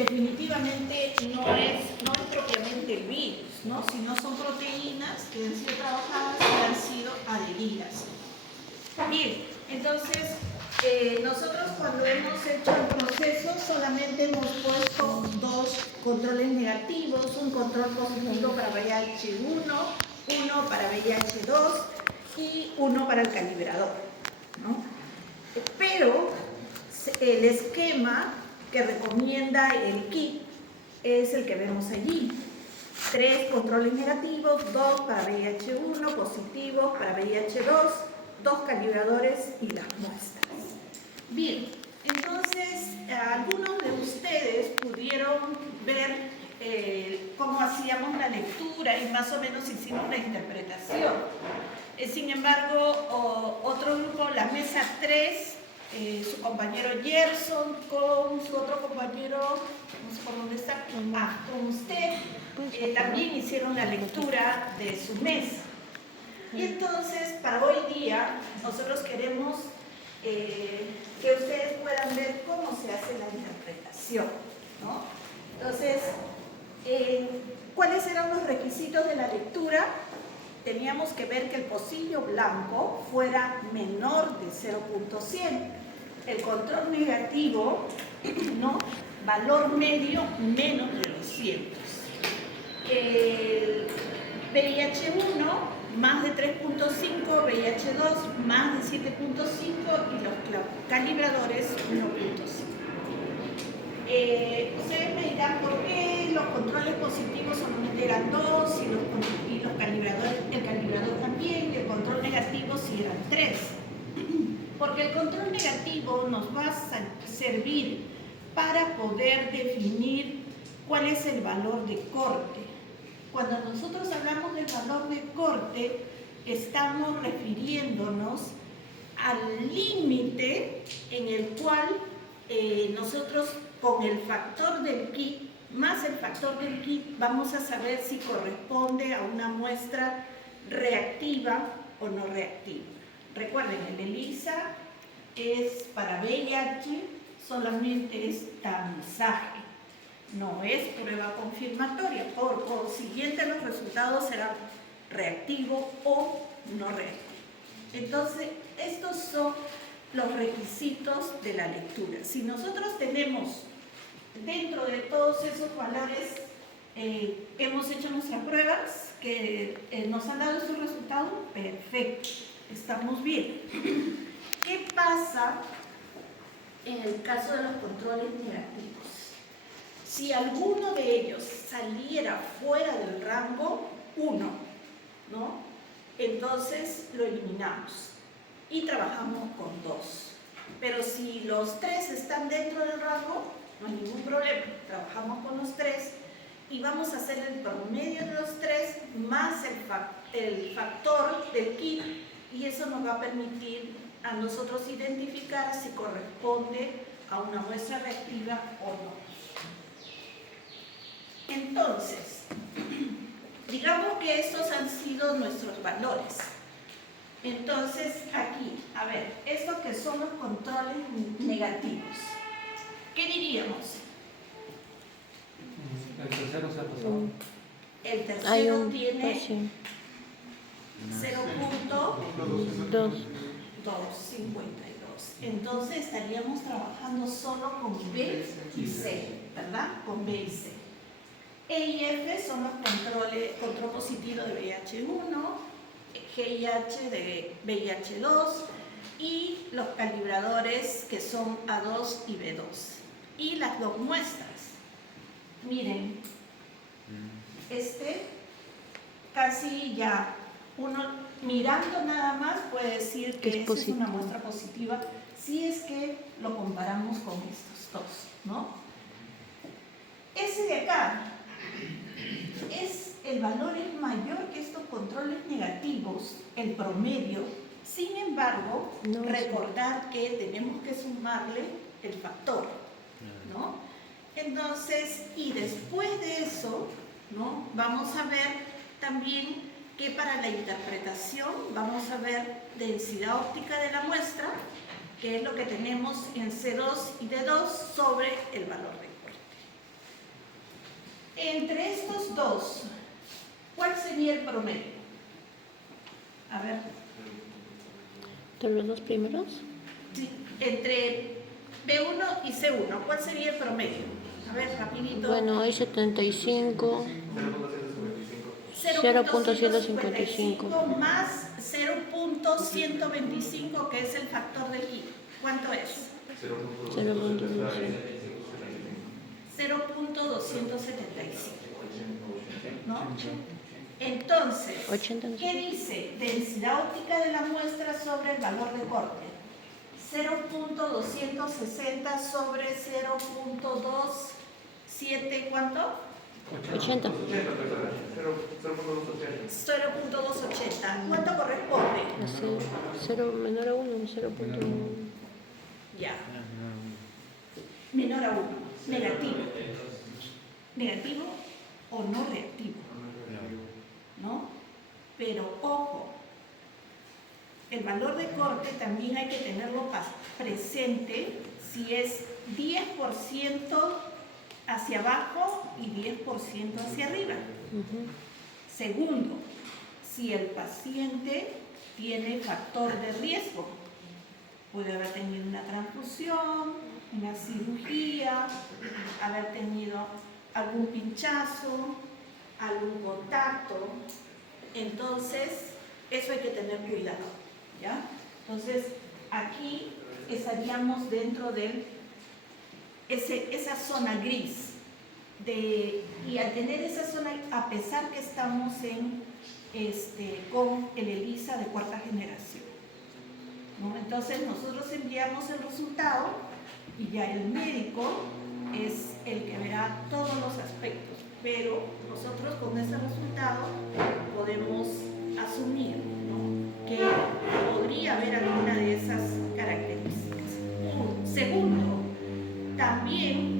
definitivamente no es propiamente el virus, ¿no? Sino son proteínas que han sido trabajadas y han sido adheridas. Bien, entonces nosotros cuando hemos hecho el proceso solamente hemos puesto dos controles negativos, un control positivo para VIH-1, uno para VIH-2 y uno para el calibrador, ¿no? Pero el esquema que recomienda el kit es el que vemos allí. 3 controles negativos, 2 para VIH-1, positivos para VIH-2, 2 calibradores y las muestras. Bien, entonces algunos de ustedes pudieron ver cómo hacíamos la lectura y más o menos hicimos la interpretación. Sin embargo, otro grupo, la mesa 3, su compañero Gerson con su otro compañero, no sé por dónde está, con usted, también hicieron la lectura de su mesa. Y entonces, para hoy día, nosotros queremos que ustedes puedan ver cómo se hace la interpretación, ¿no? Entonces, ¿cuáles eran los requisitos de la lectura? Teníamos que ver que el pocillo blanco fuera menor de 0.100, el control negativo, ¿no? Valor medio menos de 200, el VIH-1 más de 3.5, VIH-2 más de 7.5 y los calibradores 1.5. Ustedes me dirán por qué los controles positivos solamente eran 2 y los calibradores, el calibrador también, y el control negativo sí eran 3. Porque el control negativo nos va a servir para poder definir cuál es el valor de corte. Cuando nosotros hablamos del valor de corte, estamos refiriéndonos al límite en el cual nosotros con el factor del kit más el factor del kit vamos a saber si corresponde a una muestra reactiva o no reactiva. Recuerden, el ELISA es para VIH, solamente es tamizaje, no es prueba confirmatoria. Por consiguiente, los resultados serán reactivos o no reactivos. Entonces, estos son los requisitos de la lectura. Si nosotros tenemos dentro de todos esos valores, hemos hecho nuestras pruebas que nos han dado esos resultados, perfecto, estamos bien. ¿Qué pasa en el caso de los controles negativos? Si alguno de ellos saliera fuera del rango 1, ¿no? Entonces lo eliminamos y trabajamos con 2. Pero si los 3 están dentro del rango, no hay ningún problema, trabajamos con los 3 y vamos a hacer el promedio de los 3 más el factor del kit, y eso nos va a permitir a nosotros identificar si corresponde a una muestra reactiva o no. Entonces, digamos que estos han sido nuestros valores. Entonces, aquí, a ver, estos que son los controles negativos, ¿qué diríamos? El tercero se ha pasado. El tercero tiene 0.252. Entonces estaríamos trabajando solo con B y C, ¿verdad? Con B y C. E y F son los control positivo de VIH-1, GIH de VIH-2 y los calibradores que son A2 y B2. Y las dos muestras. Miren, casi ya uno mirando nada más puede decir que esta es una muestra positiva si es que lo comparamos con estos dos, ¿no? Ese de acá el valor es mayor que estos controles negativos, el promedio. Sin embargo, recordar que tenemos que sumarle el factor, ¿no? Entonces, y después de eso, ¿no? Vamos a ver también que para la interpretación vamos a ver densidad óptica de la muestra, que es lo que tenemos en C2 y D2 sobre el valor de corte. Entre estos dos, ¿cuál sería el promedio? A ver. ¿De los dos primeros? Sí, entre B1 y C1, ¿cuál sería el promedio? A ver, rapidito. Bueno, hay 75. 0.155 más 0.125, que es el factor del I. ¿Cuánto es? 0.275. ¿No? Entonces, 80. ¿qué dice? Densidad óptica de la muestra sobre el valor de corte. 0.260 sobre 0.27, ¿cuánto? 80. 0.280. ¿Cuánto corresponde? Así, 0 menor a 1, 0.1. Ya. Menor a 1. Negativo. Negativo o no reactivo. ¿No? Pero ojo, el valor de corte también hay que tenerlo presente si es 10% hacia abajo y 10% hacia arriba. Segundo, si el paciente tiene factor de riesgo, puede haber tenido una transfusión, una cirugía, haber tenido algún pinchazo, algún contacto. Entonces, eso hay que tener cuidado, ¿ya? Entonces, aquí estaríamos dentro de esa zona gris. Y al tener esa zona, a pesar que estamos con el ELISA de cuarta generación, ¿no? Entonces, nosotros enviamos el resultado y ya el médico es el que verá todos los aspectos, pero nosotros con ese resultado podemos asumir, ¿no?, que podría haber alguna de esas características. Segundo, también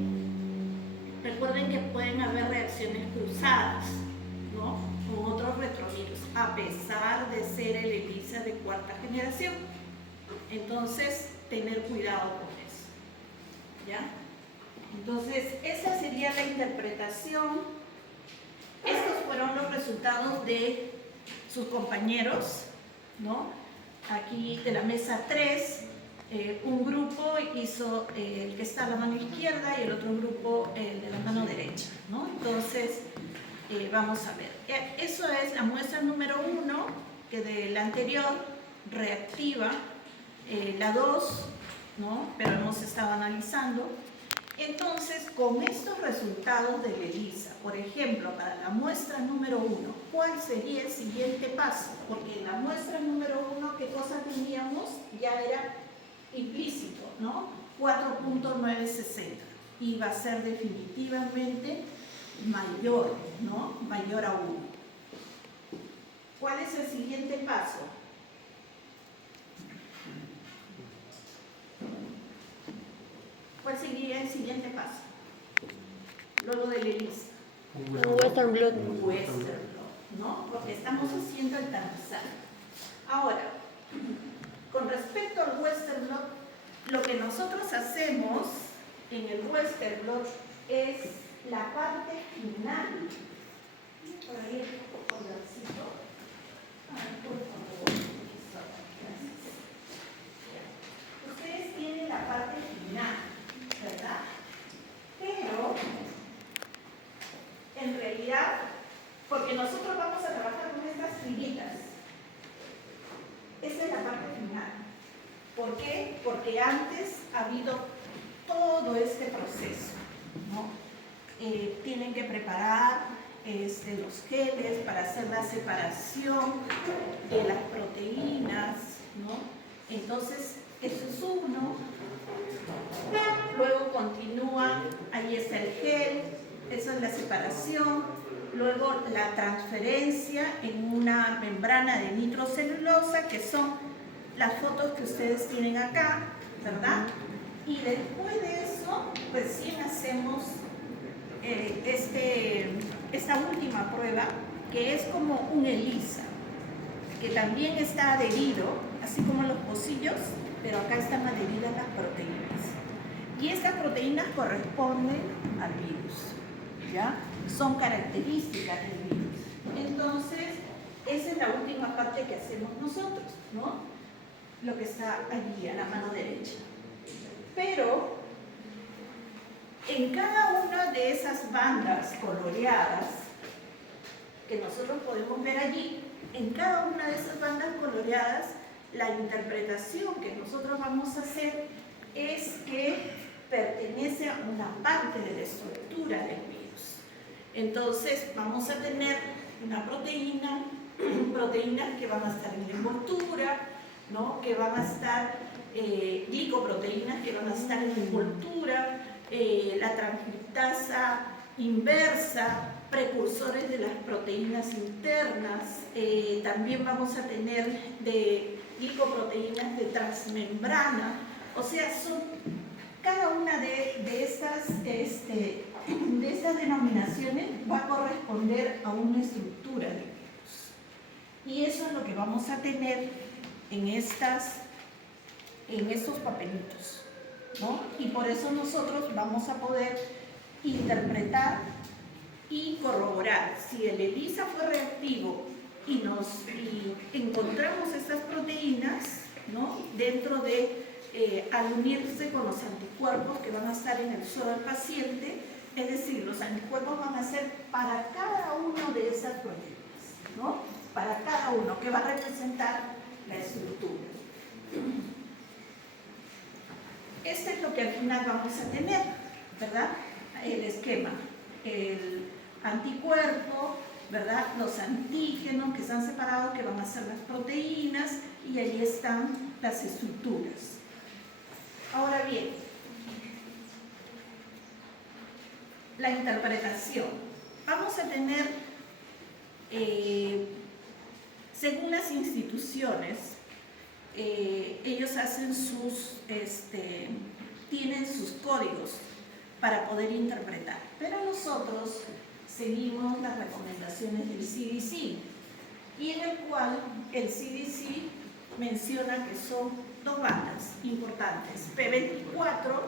recuerden que pueden haber reacciones cruzadas, ¿no?, con otros retrovirus, a pesar de ser el ELISA de cuarta generación. Entonces, tener cuidado con eso, ¿ya? Entonces, esa sería la interpretación. Estos fueron los resultados de sus compañeros, ¿no? Aquí de la mesa 3, un grupo hizo el que está a la mano izquierda y el otro grupo el de la mano derecha, ¿no? Entonces, vamos a ver. Eso es la muestra número 1, que de la anterior, reactiva, la 2, ¿no?, pero hemos estado analizando. Entonces, con estos resultados del ELISA, por ejemplo, para la muestra número 1, ¿cuál sería el siguiente paso? Porque en la muestra número 1, ¿qué cosa teníamos? Ya era implícito, ¿no? 4.960. Y va a ser definitivamente mayor, ¿no? Mayor a 1. ¿Cuál es el siguiente paso? ¿Cuál sería el siguiente paso? Luego del ELISA. Western blot. Western blot, ¿no? Porque estamos haciendo el transversal. Ahora, con respecto al Western blot, lo que nosotros hacemos en el Western blot es la parte final. Por ahí el colorcito. Por favor. Gracias. Ustedes tienen la parte final, ¿verdad? Pero, en realidad, porque nosotros vamos a trabajar con estas filitas, esa es la parte final. ¿Por qué? Porque antes ha habido todo este proceso, ¿no? Tienen que preparar los geles para hacer la separación de las proteínas, ¿no? Entonces, eso es uno. Luego continúa, ahí está el gel, eso es la separación. Luego la transferencia en una membrana de nitrocelulosa, que son las fotos que ustedes tienen acá, ¿verdad? Y después de eso, recién hacemos esta última prueba, que es como un ELISA, que también está adherido, así como los pocillos, pero acá están adheridas las proteínas. Y estas proteínas corresponden al virus, ¿ya? son características del virus. Entonces, esa es la última parte que hacemos nosotros, ¿no? Lo que está allí a la mano derecha. Pero, en cada una de esas bandas coloreadas, que nosotros podemos ver allí, en cada una de esas bandas coloreadas, la interpretación que nosotros vamos a hacer es que pertenece a una parte de la estructura del virus. Entonces, vamos a tener una proteína, proteínas que van a estar en la envoltura, ¿no? Que van a estar, glicoproteínas que van a estar en la envoltura, la transcriptasa inversa, precursores de las proteínas internas, también vamos a tener de glicoproteínas de transmembrana, o sea, cada una de estas denominaciones va a corresponder a una estructura del virus. Y eso es lo que vamos a tener en estos papelitos, ¿no? Y por eso nosotros vamos a poder interpretar y corroborar si el ELISA fue reactivo y encontramos estas proteínas, ¿no? Dentro de, al unirse con los anticuerpos que van a estar en el suero del paciente, es decir, los anticuerpos van a ser para cada uno de esas proteínas, ¿no? Para cada uno, que va a representar la estructura. Este es lo que al final vamos a tener, ¿verdad? El esquema, el anticuerpo, ¿verdad? Los antígenos que están separados, que van a ser las proteínas, y allí están las estructuras. Ahora bien, la interpretación. Vamos a tener, según las instituciones, ellos hacen tienen sus códigos para poder interpretar, pero nosotros seguimos las recomendaciones del CDC, y en el cual el CDC menciona que son dos bandas importantes, P24,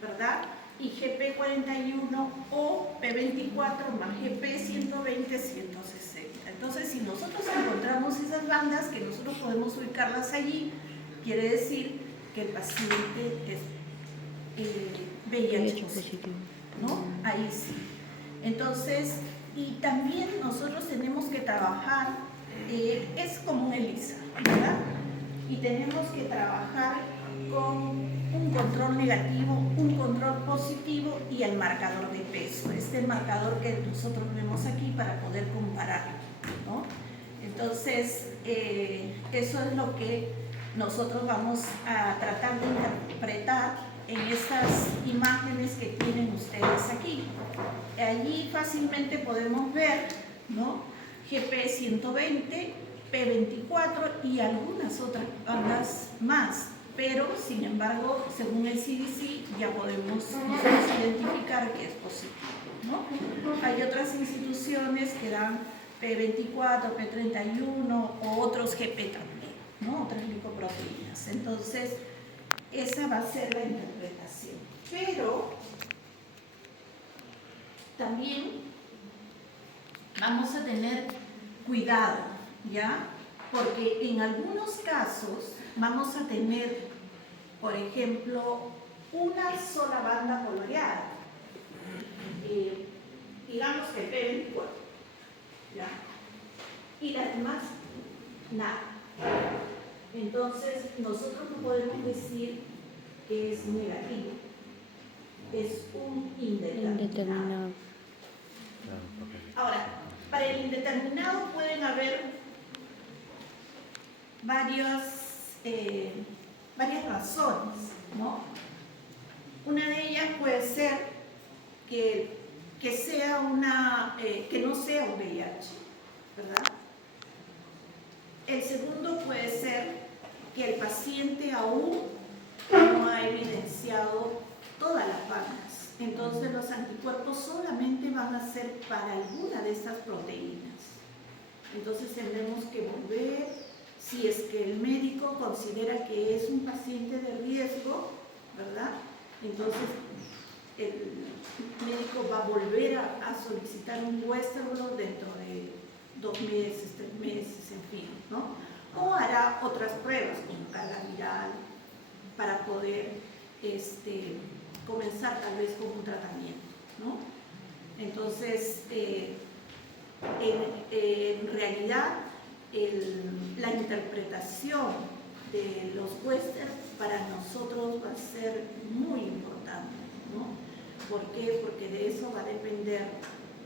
¿verdad? Y GP41 o P24 más GP120, 160. Entonces, si nosotros encontramos esas bandas, que nosotros podemos ubicarlas allí, quiere decir que el paciente es VIH positivo, ¿no? Ahí sí. Entonces, y también nosotros tenemos que trabajar, es como un ELISA, ¿verdad? Y tenemos que trabajar con un control negativo, un control positivo y el marcador de peso. Este es el marcador que nosotros vemos aquí para poder compararlo, ¿no? Entonces, eso es lo que nosotros vamos a tratar de interpretar en estas imágenes que tienen ustedes aquí. Allí fácilmente podemos ver, ¿no? GP120, P24 y algunas otras bandas más, pero sin embargo, según el CDC, ya podemos nosotros identificar que es positivo, ¿no? Hay otras instituciones que dan P24, P31 o otros GP también, ¿no? Otras glicoproteínas. Entonces, esa va a ser la interpretación. Pero también vamos a tener cuidado, ¿ya? Porque en algunos casos vamos a tener, por ejemplo, una sola banda coloreada, digamos que P24, ¿ya? Y las demás, nada. Entonces, nosotros no podemos decir que es negativo, es un indeterminado. Ahora, para el indeterminado pueden haber varias razones, ¿no? Una de ellas puede ser que no sea un VIH, ¿verdad? El segundo puede ser que el paciente aún no ha evidenciado todas las bandas. Entonces los anticuerpos solamente van a ser para alguna de estas proteínas. Entonces tendremos que volver, si es que el médico considera que es un paciente de riesgo, ¿verdad? Entonces el médico va a volver a solicitar un western blot dentro de 2 meses, 3 meses, en fin, ¿no? O hará otras pruebas como carga viral para poder comenzar tal vez con un tratamiento, ¿no? Entonces, en realidad, la interpretación de los westerns para nosotros va a ser muy importante, ¿no? ¿Por qué? Porque de eso va a depender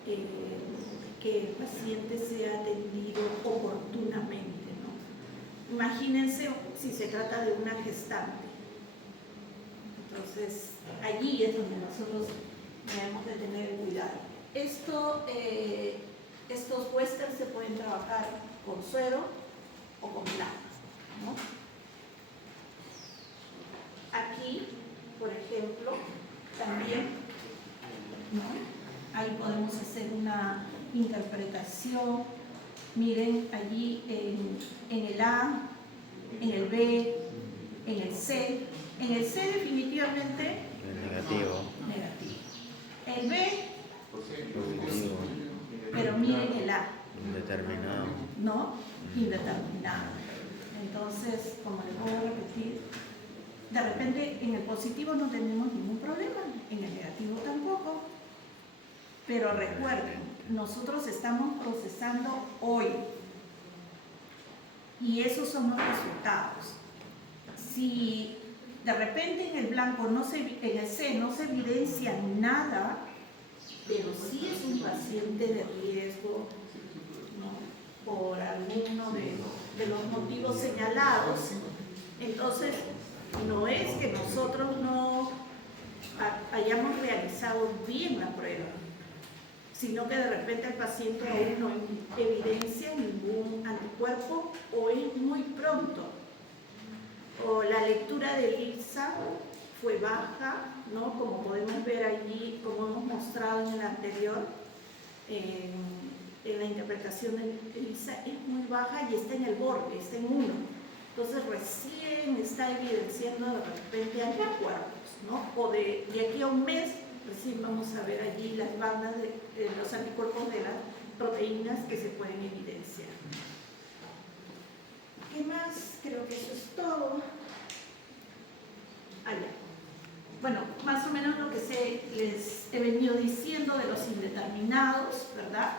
que el paciente sea atendido oportunamente, ¿no? Imagínense si se trata de una gestante. Entonces, allí es donde nosotros debemos de tener cuidado. Estos westerns se pueden trabajar con suero o con plasma, ¿no? Aquí, por ejemplo, también, ¿no? Ahí podemos hacer una interpretación. Miren, allí en el A, en el B, en el C. En el C definitivamente negativo. El B Positivo. pero miren el A. Indeterminado. ¿No? Indeterminado. Entonces, como les voy a repetir, de repente en el positivo no tenemos ningún problema, en el negativo tampoco. Pero recuerden, nosotros estamos procesando hoy y esos son los resultados. Si de repente en el blanco, en el C no se evidencia nada, pero sí es un paciente de riesgo, ¿no? Por alguno de los motivos señalados, entonces no es que nosotros no hayamos realizado bien la prueba, sino que de repente el paciente aún no evidencia ningún anticuerpo o es muy pronto, o la lectura del ILSA fue baja, ¿no? Como podemos ver allí, como hemos mostrado en el anterior, en la interpretación del ILSA es muy baja y está en el borde, está en 1. Entonces recién está evidenciando de repente anticuerpos, ¿no? O de aquí a un mes recién vamos a ver allí las bandas de los anticuerpos de las proteínas que se pueden evidenciar. ¿Qué más? Creo que eso es todo. Allá. Bueno, más o menos lo que les he venido diciendo de los indeterminados, ¿verdad?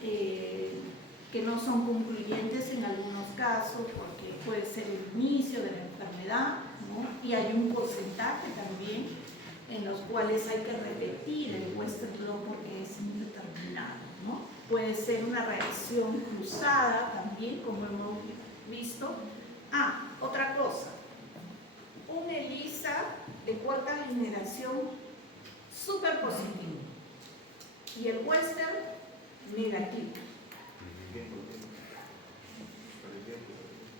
Que no son concluyentes en algunos casos porque puede ser el inicio de la enfermedad, ¿no? Y hay un porcentaje también en los cuales hay que repetir el western blot porque es indeterminado, ¿no? Puede ser una reacción cruzada también, como hemos visto. Otra cosa, un ELISA de cuarta generación súper positivo y el western negativo.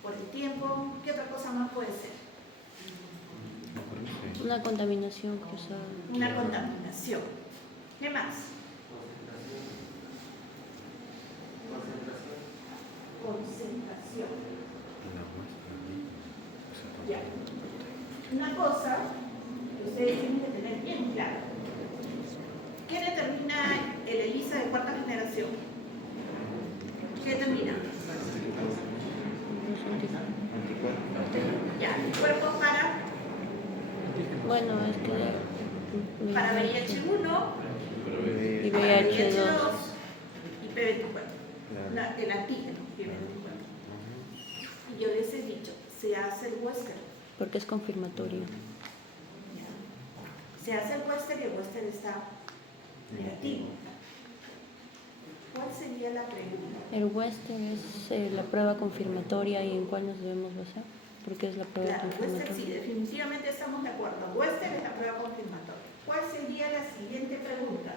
Por el tiempo, ¿qué otra cosa más puede ser? Una contaminación cruzada. Una contaminación. ¿Qué más? Concentración. Ya. Una cosa que ustedes tienen que tener bien claro. ¿Qué determina el ELISA de cuarta generación? ¿Qué determina? Ya, anticuerpos para Bueno, es que para VIH-1 y para VIH2. y P24, el antígeno P24. Y yo les he dicho, se hace el western. Porque es confirmatorio. Se hace el western y el western está negativo. ¿Cuál sería la pregunta? El western es la prueba confirmatoria y en cuál nos debemos basar. Porque es la prueba Claro, western sí, confirmatoria. definitivamente estamos de acuerdo. Western es la prueba confirmatoria. ¿Cuál sería la siguiente pregunta?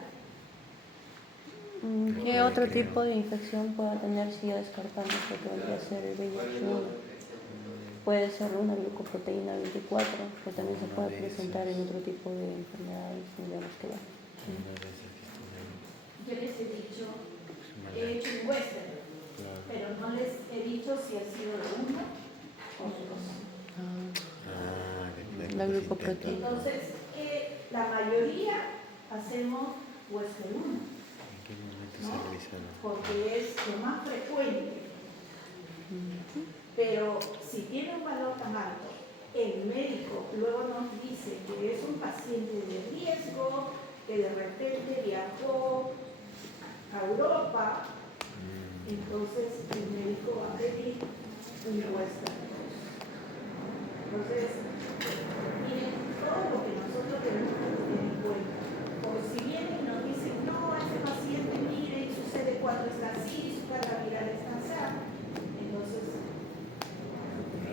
¿Qué otro tipo de infección pueda tener si ya descartamos lo que vendría a ser el VIH-1? Puede ser una glucoproteína 24, pero también se puede presentar en otro tipo de enfermedades, tendríamos que ver. Yo les he dicho, he hecho un western, pero no les he dicho si ha sido de uno o de dos. La glucoproteína. Entonces, la mayoría mayoría hacemos huésped 1, ¿En qué momento se realizó la porque es lo más frecuente. Pero si tiene un valor tan alto, el médico luego nos dice que es un paciente de riesgo, que de repente viajó a Europa, entonces el médico va a pedir un huésped. Entonces, miren todo lo que nosotros tenemos que tener en cuenta. Por si vienen y nos dicen, no, este paciente, mire, su CD4 está así, su carga viral está así, entonces,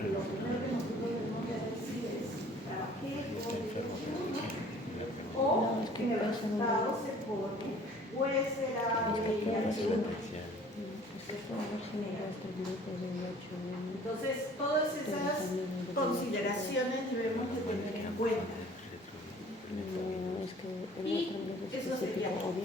lo primero que nosotros debemos de decir es, trabajé con el o en el resultado se pone huésped A, B y H1. Entonces, todas esas consideraciones debemos de tener en cuenta. Y eso sería todo.